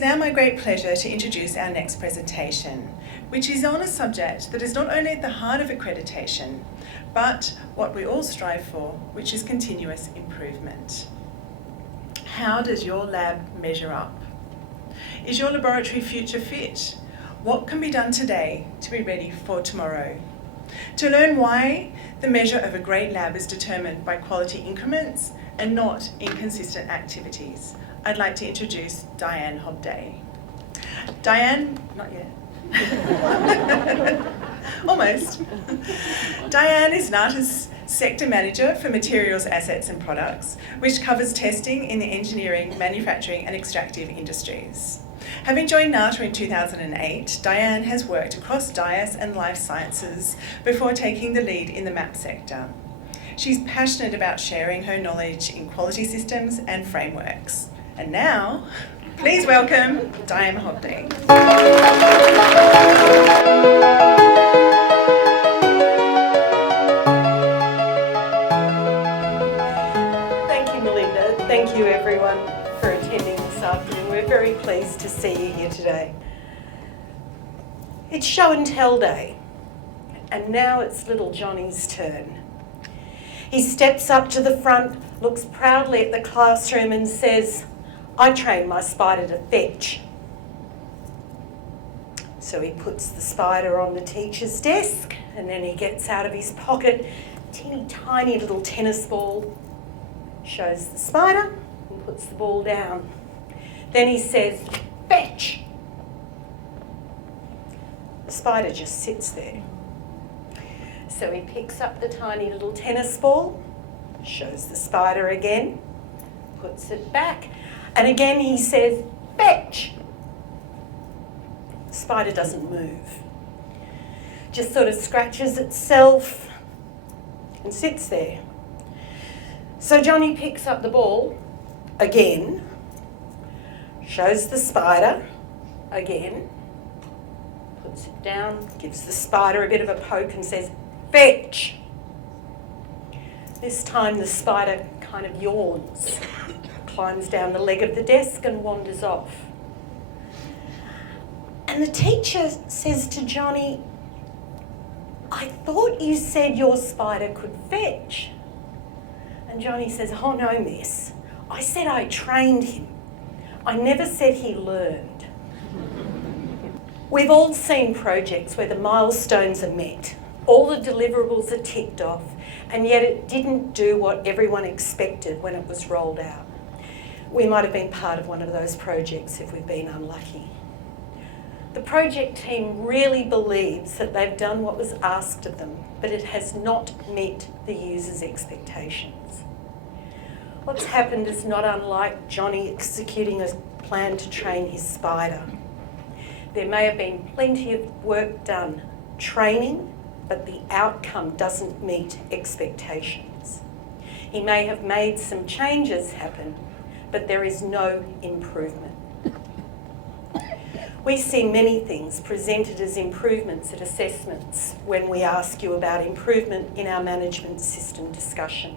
now my great pleasure to introduce our next presentation, which is on a subject that is not only at the heart of accreditation, but what we all strive for, which is continuous improvement. How does your lab measure up? Is your laboratory future fit? What can be done today to be ready for tomorrow? To learn why the measure of a great lab is determined by quality increments and not inconsistent activities, I'd like to introduce Diane Hobday. Diane, not yet. Almost. Diane is NATA's Sector Manager for Materials, Assets and Products, which covers testing in the engineering, manufacturing and extractive industries. Having joined NATA in 2008, Diane has worked across DIAS and life sciences before taking the lead in the MAP sector. She's passionate about sharing her knowledge in quality systems and frameworks. And now, please welcome Diane Hobday. Thank you, Melinda. Thank you, everyone, for attending this afternoon. We're very pleased to see you here today. It's show and tell day, and now it's little Johnny's turn. He steps up to the front, looks proudly at the classroom and says, "I trained my spider to fetch." So he puts the spider on the teacher's desk, and then he gets out of his pocket a teeny tiny little tennis ball, shows the spider and puts the ball down. Then he says, "Fetch." The spider just sits there. So he picks up the tiny little tennis ball, shows the spider again, puts it back, and again he says, "Fetch." The spider doesn't move. Just sort of scratches itself and sits there. So Johnny picks up the ball again, shows the spider again, puts it down, gives the spider a bit of a poke and says, "Fetch." This time the spider kind of yawns, climbs down the leg of the desk and wanders off. And the teacher says to Johnny, "I thought you said your spider could fetch." And Johnny says, "Oh no, miss. I said I trained him. I never said he learned." We've all seen projects where the milestones are met, all the deliverables are ticked off, and yet it didn't do what everyone expected when it was rolled out. We might have been part of one of those projects if we've been unlucky. The project team really believes that they've done what was asked of them, but it has not met the user's expectations. What's happened is not unlike Johnny executing a plan to train his spider. There may have been plenty of work done training, but the outcome doesn't meet expectations. He may have made some changes happen, but there is no improvement. We see many things presented as improvements at assessments when we ask you about improvement in our management system discussion.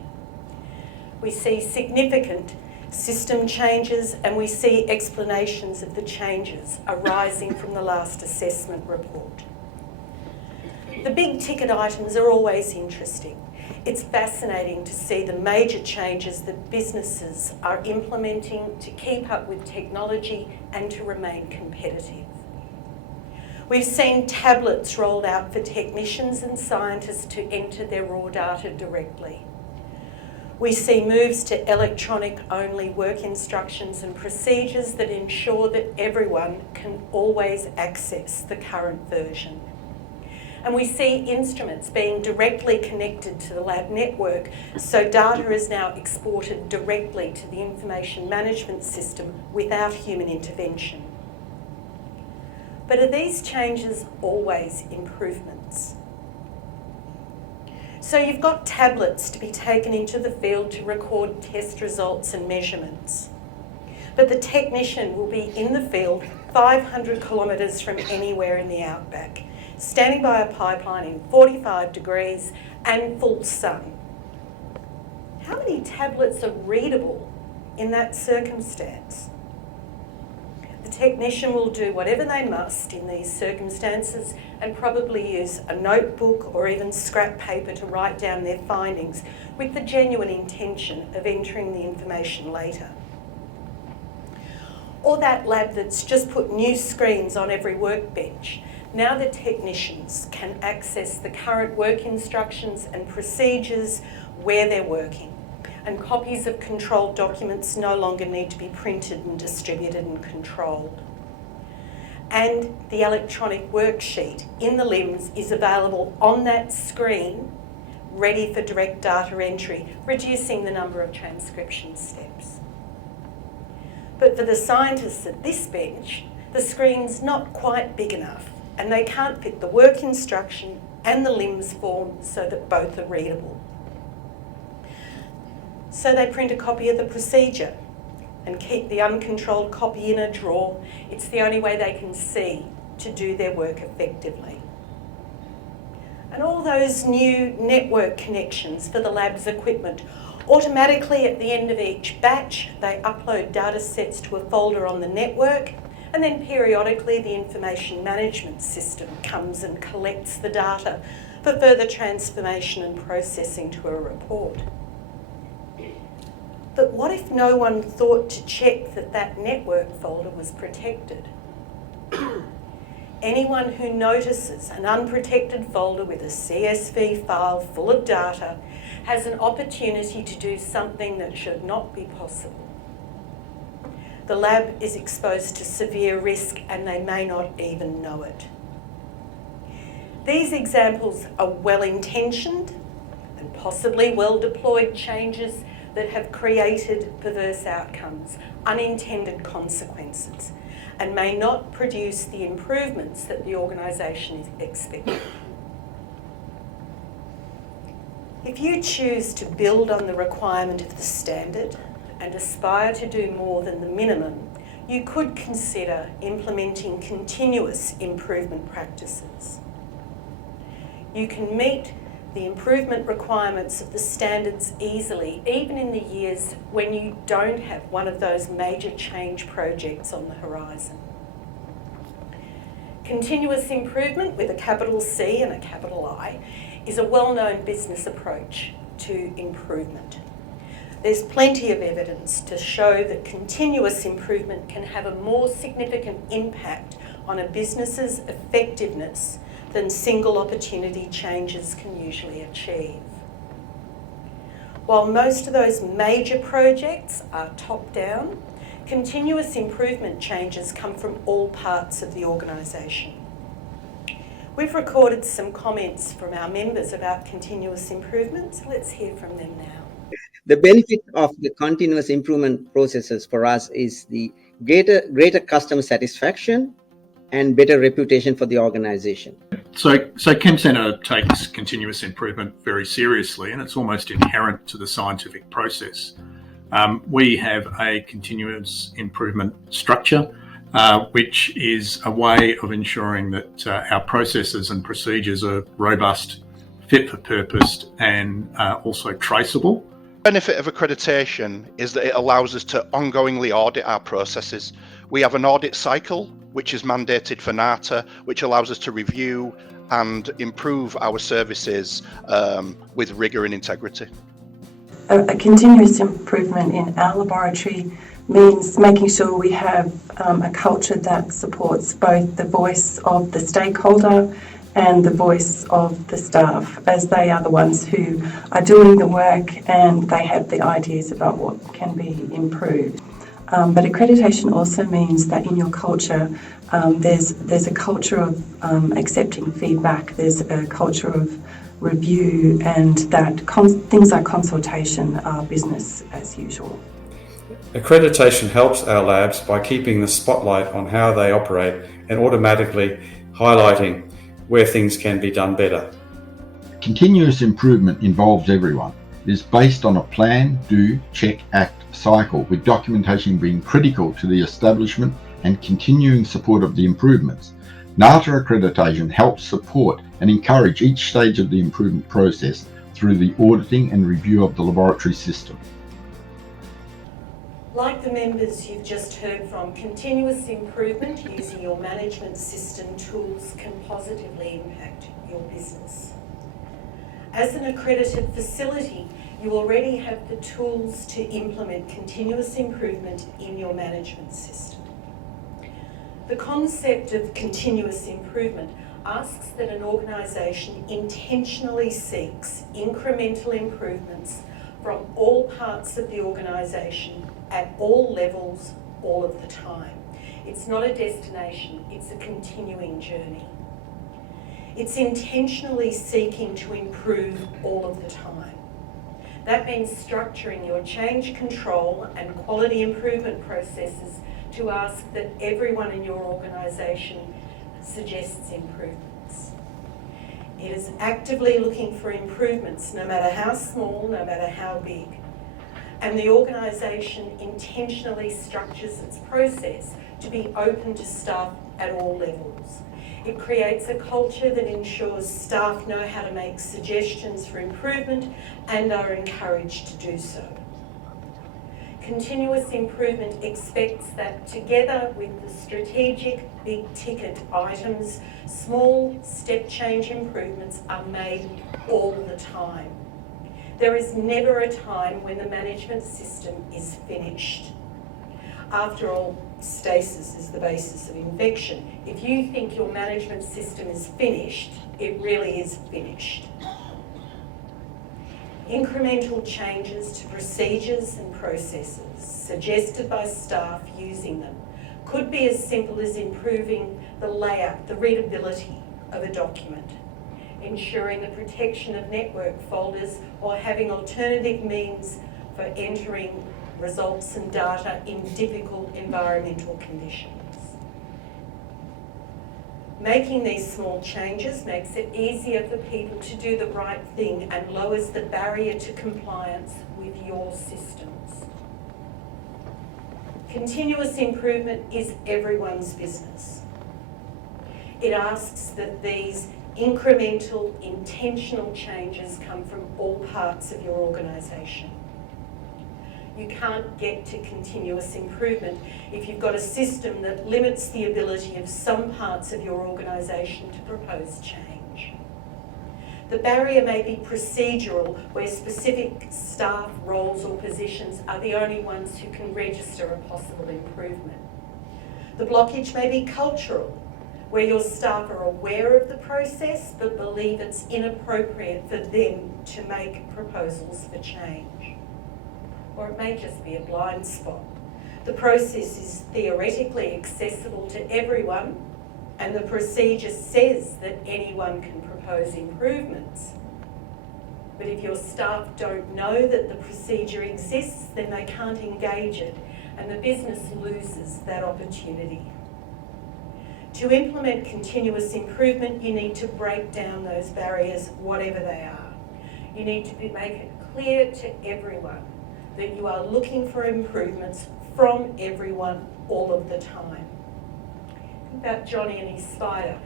We see significant system changes and we see explanations of the changes arising from the last assessment report. The big ticket items are always interesting. It's fascinating to see the major changes that businesses are implementing to keep up with technology and to remain competitive. We've seen tablets rolled out for technicians and scientists to enter their raw data directly. We see moves to electronic-only work instructions and procedures that ensure that everyone can always access the current version. And we see instruments being directly connected to the lab network, so data is now exported directly to the information management system without human intervention. But are these changes always improvements? So you've got tablets to be taken into the field to record test results and measurements. But the technician will be in the field 500 kilometres from anywhere in the outback, standing by a pipeline in 45 degrees and full sun. How many tablets are readable in that circumstance? The technician will do whatever they must in these circumstances and probably use a notebook or even scrap paper to write down their findings with the genuine intention of entering the information later. Or that lab that's just put new screens on every workbench. Now the technicians can access the current work instructions and procedures where they're working, and copies of controlled documents no longer need to be printed and distributed and controlled. And the electronic worksheet in the LIMS is available on that screen, ready for direct data entry, reducing the number of transcription steps. But for the scientists at this bench, the screen's not quite big enough, and they can't fit the work instruction and the LIMS form so that both are readable. So they print a copy of the procedure and keep the uncontrolled copy in a drawer. It's the only way they can see to do their work effectively. And all those new network connections for the lab's equipment, automatically at the end of each batch, they upload data sets to a folder on the network, and then periodically the information management system comes and collects the data for further transformation and processing to a report. But what if no one thought to check that that network folder was protected? Anyone who notices an unprotected folder with a CSV file full of data has an opportunity to do something that should not be possible. The lab is exposed to severe risk and they may not even know it. These examples are well-intentioned and possibly well-deployed changes that have created perverse outcomes, unintended consequences, and may not produce the improvements that the organisation is expecting. If you choose to build on the requirement of the standard and aspire to do more than the minimum, you could consider implementing continuous improvement practices. You can meet the improvement requirements of the standards easily, even in the years when you don't have one of those major change projects on the horizon. Continuous improvement with a capital C and a capital I is a well-known business approach to improvement. There's plenty of evidence to show that continuous improvement can have a more significant impact on a business's effectiveness than single opportunity changes can usually achieve. While most of those major projects are top-down, continuous improvement changes come from all parts of the organisation. We've recorded some comments from our members about continuous improvement, so let's hear from them now. The benefit of the continuous improvement processes for us is the greater customer satisfaction and better reputation for the organisation. So Chem Centre takes continuous improvement very seriously, and it's almost inherent to the scientific process. We have a continuous improvement structure, which is a way of ensuring that our processes and procedures are robust, fit for purpose, and also traceable. The benefit of accreditation is that it allows us to ongoingly audit our processes. We have an audit cycle, which is mandated for NATA, which allows us to review and improve our services with rigour and integrity. A continuous improvement in our laboratory means making sure we have a culture that supports both the voice of the stakeholder and the voice of the staff, as they are the ones who are doing the work and they have the ideas about what can be improved. But accreditation also means that in your culture, there's a culture of accepting feedback, there's a culture of review, and that things like consultation are business as usual. Accreditation helps our labs by keeping the spotlight on how they operate and automatically highlighting where things can be done better. Continuous improvement involves everyone. It is based on a plan, do, check, act cycle, with documentation being critical to the establishment and continuing support of the improvements. NATA accreditation helps support and encourage each stage of the improvement process through the auditing and review of the laboratory system. Like the members you've just heard from, continuous improvement using your management system tools can positively impact your business. As an accredited facility, you already have the tools to implement continuous improvement in your management system. The concept of continuous improvement asks that an organisation intentionally seeks incremental improvements from all parts of the organisation at all levels, all of the time. It's not a destination, it's a continuing journey. It's intentionally seeking to improve all of the time. That means structuring your change control and quality improvement processes to ask that everyone in your organisation suggests improvements. It is actively looking for improvements, no matter how small, no matter how big. And the organisation intentionally structures its process to be open to staff at all levels. It creates a culture that ensures staff know how to make suggestions for improvement and are encouraged to do so. Continuous improvement expects that together with the strategic big ticket items, small step change improvements are made all the time. There is never a time when the management system is finished. After all, stasis is the basis of infection. If you think your management system is finished, it really is finished. Incremental changes to procedures and processes suggested by staff using them could be as simple as improving the layout, the readability of a document, ensuring the protection of network folders, or having alternative means for entering results and data in difficult environmental conditions. Making these small changes makes it easier for people to do the right thing and lowers the barrier to compliance with your systems. Continuous improvement is everyone's business. It asks that these incremental, intentional changes come from all parts of your organisation. You can't get to continuous improvement if you've got a system that limits the ability of some parts of your organisation to propose change. The barrier may be procedural, where specific staff roles or positions are the only ones who can register a possible improvement. The blockage may be cultural, where your staff are aware of the process but believe it's inappropriate for them to make proposals for change. Or it may just be a blind spot. The process is theoretically accessible to everyone, and the procedure says that anyone can propose improvements. But if your staff don't know that the procedure exists, then they can't engage it, and the business loses that opportunity. To implement continuous improvement, you need to break down those barriers, whatever they are. You need to make it clear to everyone that you are looking for improvements from everyone all of the time. Think about Johnny and his spider.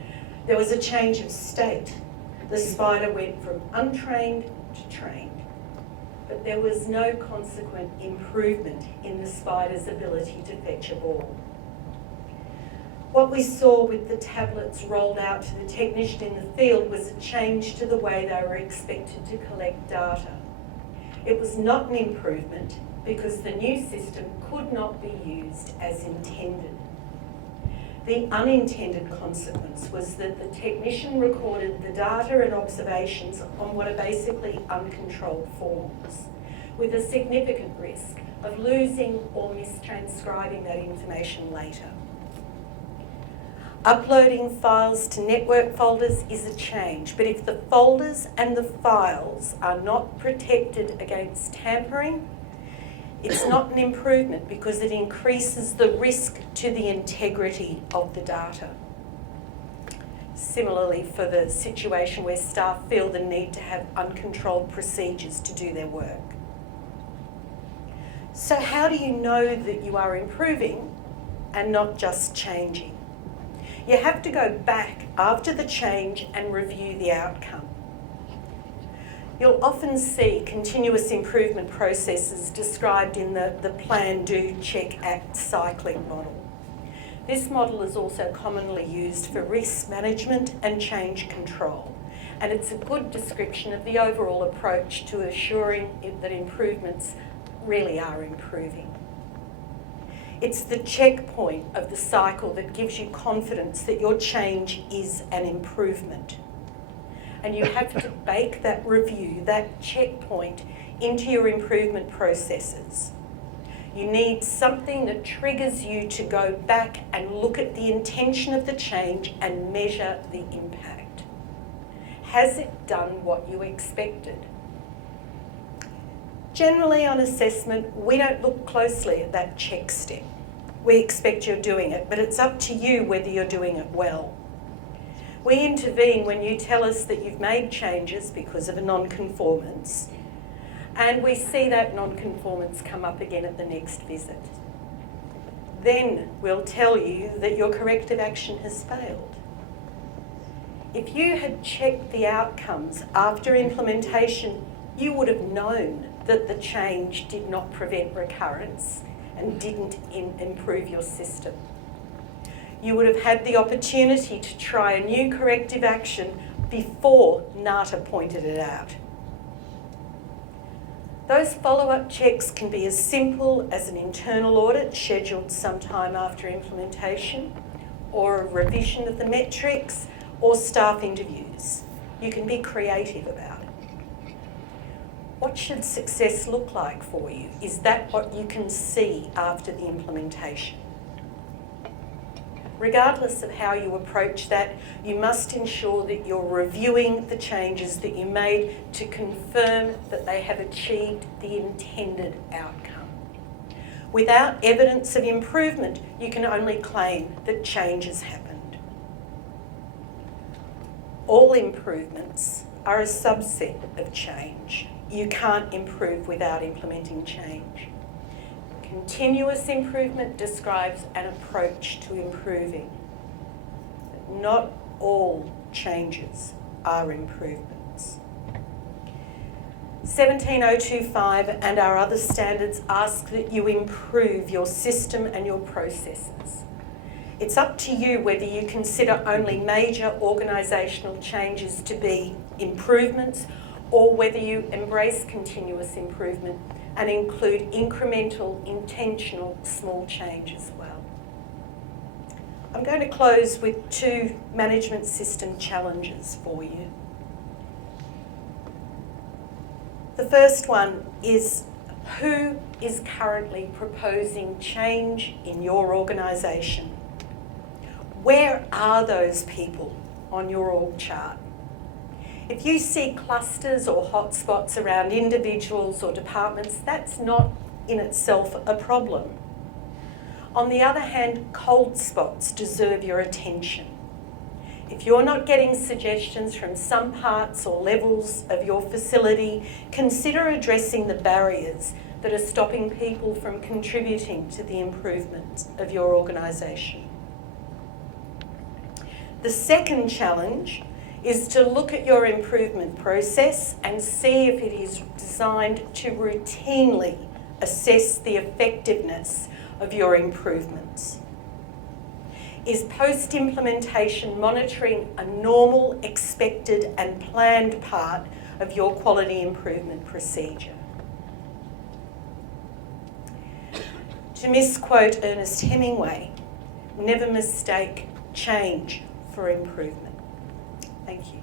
There was a change of state. The spider went from untrained to trained, but there was no consequent improvement in the spider's ability to fetch a ball. What we saw with the tablets rolled out to the technician in the field was a change to the way they were expected to collect data. It was not an improvement because the new system could not be used as intended. The unintended consequence was that the technician recorded the data and observations on what are basically uncontrolled forms, with a significant risk of losing or mistranscribing that information later. Uploading files to network folders is a change, but if the folders and the files are not protected against tampering, it's not an improvement because it increases the risk to the integrity of the data. Similarly, for the situation where staff feel the need to have uncontrolled procedures to do their work. So how do you know that you are improving and not just changing? You have to go back after the change and review the outcome. You'll often see continuous improvement processes described in the plan, do, check, act cycling model. This model is also commonly used for risk management and change control, and it's a good description of the overall approach to assuring that improvements really are improving. It's the checkpoint of the cycle that gives you confidence that your change is an improvement. And you have to bake that review, that checkpoint, into your improvement processes. You need something that triggers you to go back and look at the intention of the change and measure the impact. Has it done what you expected? Generally on assessment, we don't look closely at that check step. We expect you're doing it, but it's up to you whether you're doing it well. We intervene when you tell us that you've made changes because of a non-conformance, and we see that non-conformance come up again at the next visit. Then we'll tell you that your corrective action has failed. If you had checked the outcomes after implementation, you would have known that the change did not prevent recurrence and didn't improve your system. You would have had the opportunity to try a new corrective action before NATA pointed it out. Those follow-up checks can be as simple as an internal audit scheduled sometime after implementation, or a revision of the metrics, or staff interviews. You can be creative about it. What should success look like for you? Is that what you can see after the implementation? Regardless of how you approach that, you must ensure that you're reviewing the changes that you made to confirm that they have achieved the intended outcome. Without evidence of improvement, you can only claim that change has happened. All improvements are a subset of change. You can't improve without implementing change. Continuous improvement describes an approach to improving. Not all changes are improvements. 17025 and our other standards ask that you improve your system and your processes. It's up to you whether you consider only major organisational changes to be improvements, or whether you embrace continuous improvement and include incremental, intentional, small change as well. I'm going to close with 2 management system challenges for you. The first one is, who is currently proposing change in your organisation? Where are those people on your org chart? If you see clusters or hotspots around individuals or departments, that's not in itself a problem. On the other hand, cold spots deserve your attention. If you're not getting suggestions from some parts or levels of your facility, consider addressing the barriers that are stopping people from contributing to the improvement of your organisation. The second challenge is to look at your improvement process and see if it is designed to routinely assess the effectiveness of your improvements. Is post-implementation monitoring a normal, expected and planned part of your quality improvement procedure? To misquote Ernest Hemingway, never mistake change for improvement. Thank you.